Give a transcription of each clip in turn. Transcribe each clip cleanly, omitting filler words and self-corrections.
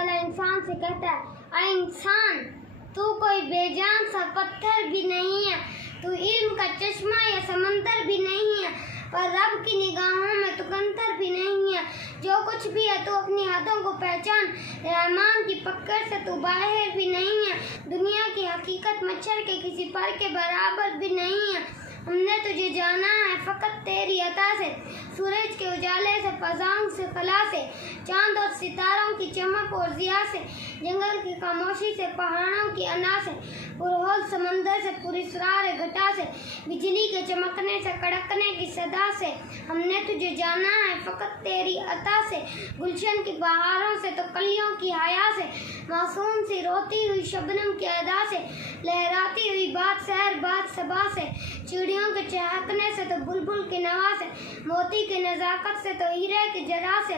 ताला इंसान से कहता है, अरे इंसान, तू कोई बेजान सा पत्थर भी नहीं है, तू इल्म का चश्मा या समंदर भी नहीं है, पर रब की निगाहों में तू कंकर भी नहीं है। जो कुछ भी है तू अपनी हदों को पहचान, रहमान की पकड़ से तू बाहर भी नहीं है। दुनिया की हकीकत मच्छर के किसी पर के बराबर भी नहीं है। हमने तुझे जाना है फकत तेरी अता से, सूरज के उजाले से, फजाओं से, खला से, चांद और सितारों की चमक और जिया से, जंगल की खामोशी से, पहाड़ों की अना से, पुरहोल समंदर से, पुरस्रार घटा से, बिजली के चमकने से, कड़कने की सदा से। हमने तुझे जाना है फकत तेरी अता से, गुलशन की बहारों से तो कलियों की हया से, मासूम सी रोती हुई शबनम की अदा से, लहराती हुई बात सहर बात सबा से, चिड़ियों के चहकने से तो बुलबुल के नवा से, मोती के नजाकत से तो हीरे के जरा से,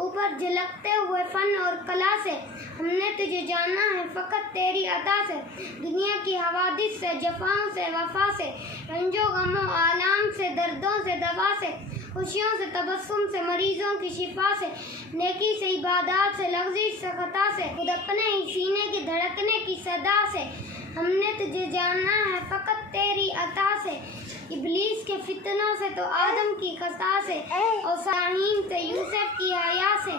ऊपर झलकते हुए फन और कला से। हमने तुझे जाना है फकत तेरी अता से, दुनिया की हवादिस से, जफाओं से, वफा से, रंजो गमो आलाम से, दर्दों से, दवा से, खुशियों से, तबस्सुम से, मरीजों की शिफा से, नेकी से, इबादत से, लफ्ज़ी से, खता से, खुदकने ही सीने की धड़कने की सदा से। हमने तुझे जानना है फकत तेरी अता से, इब्लीस के फितनों से तो आदम की खता से, और साहीन से, यूसुफ की हया से,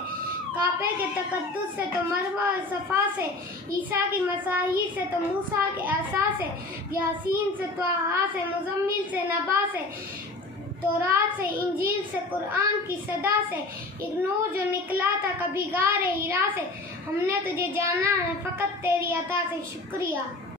काबे के तकद्दुस से तो मरवा और सफा से, ईसा की मसाही से तो मूसा के असा से, यासीन से, त्वाहा से, मुजम्मिल से, नबा से, तौरात से, इंजील से, कुरान की सदा से, एक नूर जो निकला था कभी गारे हीरा से। हमने तुझे जाना है फकत तेरी अता से। शुक्रिया।